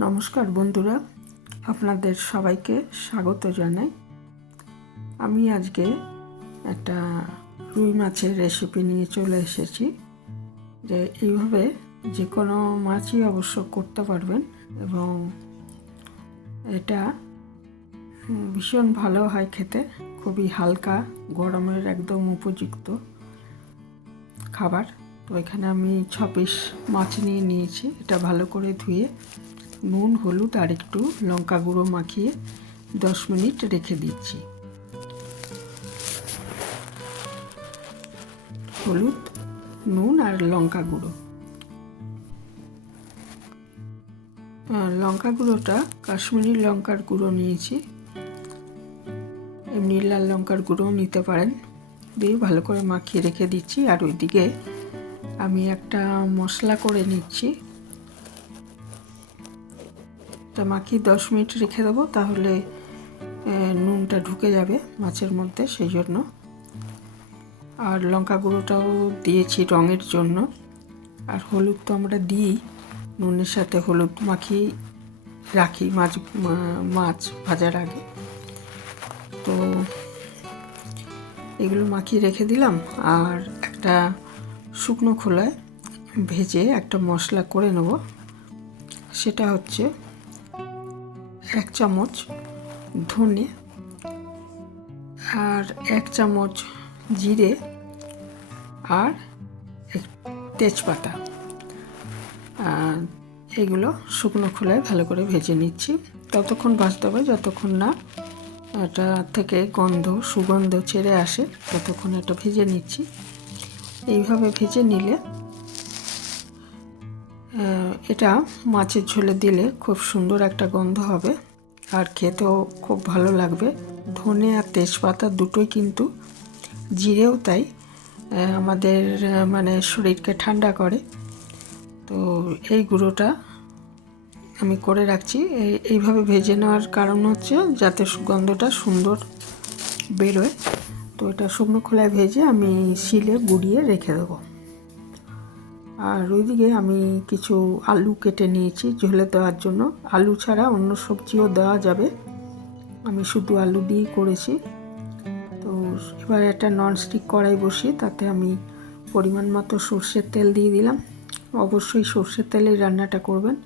নমস্কার বন্ধুরা, আপনাদের সবাইকে স্বাগত জানাই। আমি আজকে একটা রুই মাছের রেসিপি নিয়ে চলে এসেছি। যে এইভাবে যে কোনো মাছই অবশ্য করতে পারবেন এবং এটা ভীষণ ভালো হয় খেতে। খুবই হালকা, গরমের একদম উপযুক্ত খাবার। তো এখানে আমি 6 পিস মাছ নিয়েছি। এটা ভালো করে ধুয়ে নুন, হলুদ আর একটু লঙ্কা গুঁড়ো মাখিয়ে 10 মিনিট রেখে দিচ্ছি। হলুদ, নুন আর লঙ্কা গুঁড়ো। লঙ্কা গুঁড়োটা কাশ্মীরি লঙ্কার গুঁড়ো নিয়েছি, এমনি লাল লঙ্কার গুঁড়োও নিতে পারেন। দিয়ে ভালো করে মাখিয়ে রেখে দিচ্ছি। আর ওইদিকে আমি একটা মশলা করে নিচ্ছি। তা মাখিয়ে 10 মিনিট রেখে দেবো, তাহলে নুনটা ঢুকে যাবে মাছের মধ্যে, সেই জন্য। আর লঙ্কা গুঁড়োটাও দিয়েছি রঙের জন্য। আর হলুদ তো আমরা দিই, নুনের সাথে হলুদ মাখিয়ে রাখি মাছ ভাজার আগে। তো এগুলো মাখিয়ে রেখে দিলাম। আর একটা শুকনো খোলায় ভেজে একটা মশলা করে নেব। সেটা হচ্ছে 1 চামচ ধনে আর 1 চামচ জিরে আর তেজপাতা। এগুলো শুকনো খোলায় ভালো করে ভেজে নিচ্ছি। ততক্ষণ ভাজতে হবে যতক্ষণ না এটা থেকে সুগন্ধ ছেড়ে আসে, ততক্ষণ এটা ভেজে নিচ্ছি। এইভাবে ভেজে নিলে এটা মাছের ঝোলে দিলে খুব সুন্দর একটা গন্ধ হবে আর খেতেও খুব ভালো লাগবে। ধনে আর তেজপাতা দুটোই কিন্তু, জিরেও তাই, আমাদের শরীরকে ঠান্ডা করে। তো এই গুঁড়োটা আমি করে রাখছি। এইভাবে ভেজে নেওয়ার কারণ হচ্ছে যাতে গন্ধটা সুন্দর বেরোয়। তো এটা শুকনো খোলায় ভেজে আমি শিলে গুঁড়িয়ে রেখে দেবো। আর ওইদিকে আমি কিছু আলু কেটে নিয়েছি ঝোলে দেওয়ার জন্য। আলু ছাড়া অন্য সবজিও দেওয়া যাবে, আমি শুধু আলু দিয়েই করেছি। তো এবার একটা ননস্টিক কড়াই বসিয়ে তাতে আমি পরিমাণ মতো সর্ষের তেল দিয়ে দিলাম। অবশ্যই সর্ষের তেলেই রান্নাটা করবেন।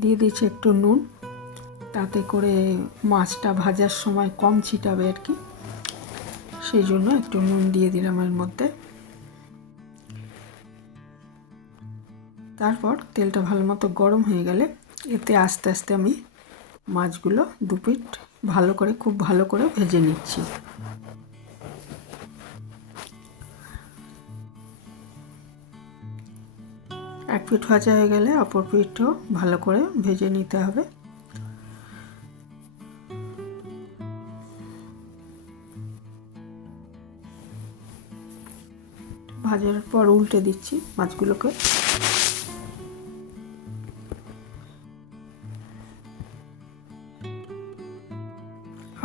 দিয়ে দিয়েছি একটু নুন, তাতে করে মাছটা ভাজার সময় কম ছিটাবে আর কি, সেই জন্য একটু নুন দিয়ে দিলাম এর মধ্যে। তারপর তেলটা ভালো মতো গরম হয়ে গেলে এতে আস্তে আস্তে আমি মাছগুলো 2 পিঠ খুব ভালো করে ভেজে নিচ্ছি। এক পিঠ ভাজা হয়ে গেলে অপর পিঠও ভালো করে ভেজে নিতে হবে। ভাজার পর উল্টে দিচ্ছি মাছগুলোকে।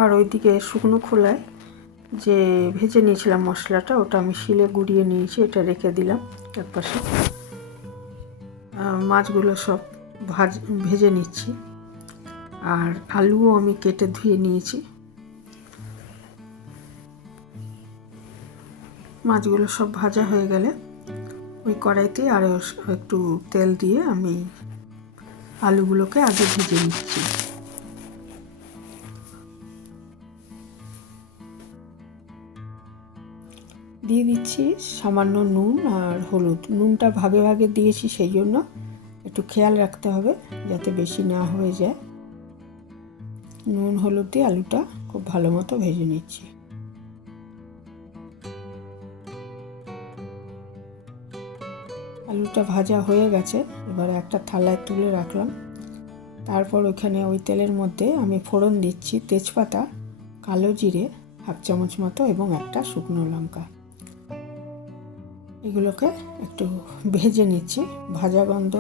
আর ওইদিকে শুকনো খোলায় যে ভেজে নিয়েছিলাম মশলাটা, ওটা আমি শিলে গুঁড়িয়ে নিয়েছি, এটা রেখে দিলাম একপাশে। মাছগুলো সব ভেজে নিচ্ছি। আর আলুও আমি কেটে ধুয়ে নিয়েছি। মাছগুলো সব ভাজা হয়ে গেলে ওই কড়াইতে আরও একটু তেল দিয়ে আমি আলুগুলোকে আগে ভেজে নিচ্ছি। দিয়ে দিচ্ছি সামান্য নুন আর হলুদ। নুনটা ভাগে ভাগে দিয়েছি, সেই জন্য একটু খেয়াল রাখতে হবে যাতে বেশি না হয়ে যায়। নুন হলুদ দিয়ে আলুটা খুব ভালো মতো ভেজে নিচ্ছি। আলুটা ভাজা হয়ে গেছে, এবারে একটা থালায় তুলে রাখলাম। তারপর ওইখানে ওই তেলের মধ্যে আমি ফোড়ন দিচ্ছি তেজপাতা, কালো জিরে 1/2 চামচ মতো এবং একটা শুকনো লঙ্কা। এগুলোকে একটু ভেজে নিচ্ছি। ভাজা গন্ধ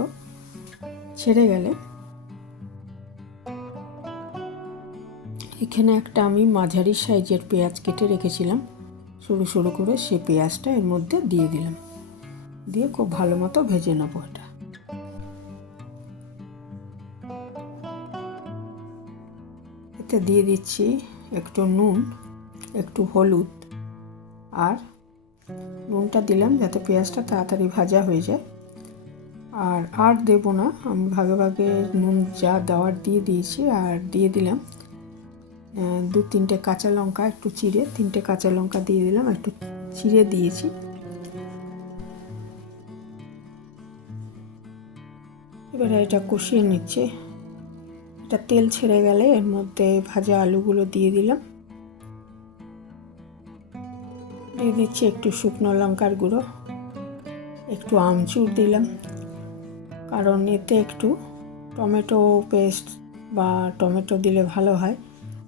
ছেড়ে গেলে এখানে একটা আমি মাঝারি সাইজের পেঁয়াজ কেটে রেখেছিলাম সরু সরু করে, সেই পেঁয়াজটা এর মধ্যে দিয়ে দিলাম। দিয়ে খুব ভালো মতো ভেজে নেবো এটা। এতে দিয়ে দিচ্ছি একটু নুন, একটু হলুদ, আর নুনটা দিলাম যাতে পেঁয়াজটা তাড়াতাড়ি ভাজা হয়ে যায়। আর দেব না, আমি ভাগে ভাগে নুন যা দেওয়ার দিয়ে দিয়েছি। আর দিয়ে দিলাম 2-3টে কাঁচা লঙ্কা, একটু চিড়ে 3টে কাঁচা লঙ্কা দিয়ে দিলাম, একটু চিড়ে দিয়েছি। এবারে এটা কষিয়ে নিচ্ছে। এটা তেল ছেড়ে গেলে এর মধ্যে ভাজা আলুগুলো দিয়ে দিলাম। দিয়ে দিচ্ছি একটু শুকনো লঙ্কার গুঁড়ো, একটু আমচুর দিলাম, কারণ এতে একটু টমেটো পেস্ট বা টমেটো দিলে ভালো হয়।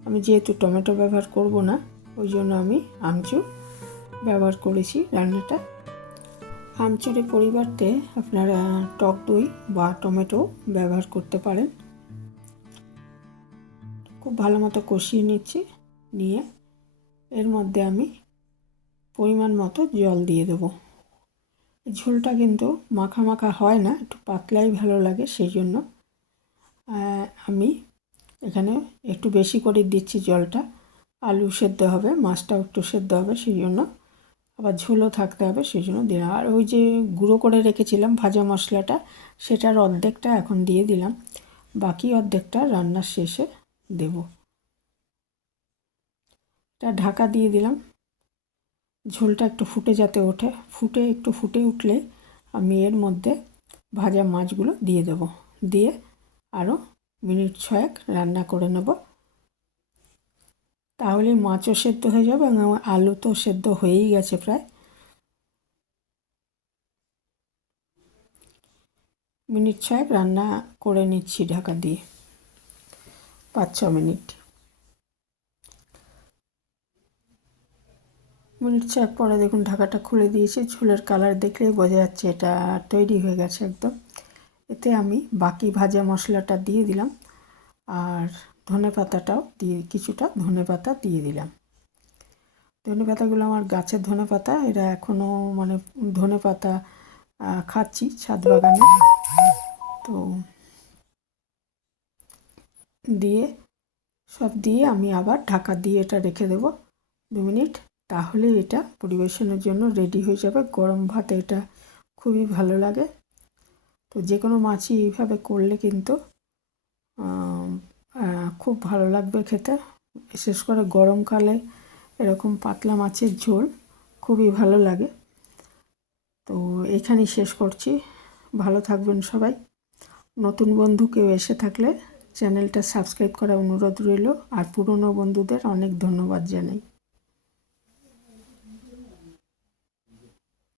আমি যেহেতু টমেটো ব্যবহার করব না, ওই জন্য আমি আমচুর ব্যবহার করেছি রান্নাটা। আমচুরের পরিবর্তে আপনারা টক দই বা টমেটো ব্যবহার করতে পারেন। খুব ভালো মতো কষিয়ে নিচ্ছি। নিয়ে এর মধ্যে আমি পরিমাণ মতো জল দিয়ে দেবো। ঝোলটা কিন্তু মাখা মাখা হয় না, একটু পাতলাই ভালো লাগে, সেই জন্য আমি এখানে একটু বেশি করে দিচ্ছি জলটা। আলু সেদ্ধ হবে, মাছটাও একটু সেদ্ধ হবে, সেই জন্য আবার ঝোলও থাকতে হবে, সেই জন্য দিলাম। আর ওই যে গুঁড়ো করে রেখেছিলাম ভাজা মশলাটা, সেটার অর্ধেকটা এখন দিয়ে দিলাম, বাকি অর্ধেকটা রান্নার শেষে দেব। এটা ঢাকা দিয়ে দিলাম, ঝোলটা একটু ফুটে যাতে ওঠে। একটু ফুটে উঠলে আমি এর মধ্যে ভাজা মাছগুলো দিয়ে দেব। দিয়ে আরও মিনিট 6 রান্না করে নেব, তাহলেই মাছও সেদ্ধ হয়ে যাবে এবং আলু তো সেদ্ধ হয়েই গেছে প্রায়। মিনিট 6 রান্না করে নিচ্ছি ঢাকা দিয়ে, 5-6 মিনিট। মিনিট 6 পরে দেখুন ঢাকাটা খুলে দিয়েছি। ঝোলের কালার দেখলেই বোঝা যাচ্ছে এটা তৈরি হয়ে গেছে একদম। এতে আমি বাকি ভাজা মশলাটা দিয়ে দিলাম, আর ধনেপাতাটাও দিয়ে, কিছুটা ধনেপাতা দিয়ে দিলাম। ধনেপাতাগুলো আমার গাছের ধনেপাতা, এরা এখনও মানে ধনেপাতা খাচ্ছি ছাদ বাগানে। তো দিয়ে সব দিয়ে আমি আবার ঢাকা দিয়ে এটা রেখে দেব 2 মিনিট, তাহলে এটা পরিবেশনের জন্য রেডি হয়ে যাবে। গরম ভাতে এটা খুবই ভালো লাগে। তো যে কোনো মাছই এইভাবে করলে কিন্তু খুব ভালো লাগবে খেতে, বিশেষ করে গরমকালে এরকম পাতলা মাছের ঝোল খুবই ভালো লাগে। তো এখানেই শেষ করছি। ভালো থাকবেন সবাই। নতুন বন্ধু কেউ এসে থাকলে চ্যানেলটা সাবস্ক্রাইব করার অনুরোধ রইল, আর পুরনো বন্ধুদের অনেক ধন্যবাদ জানাই।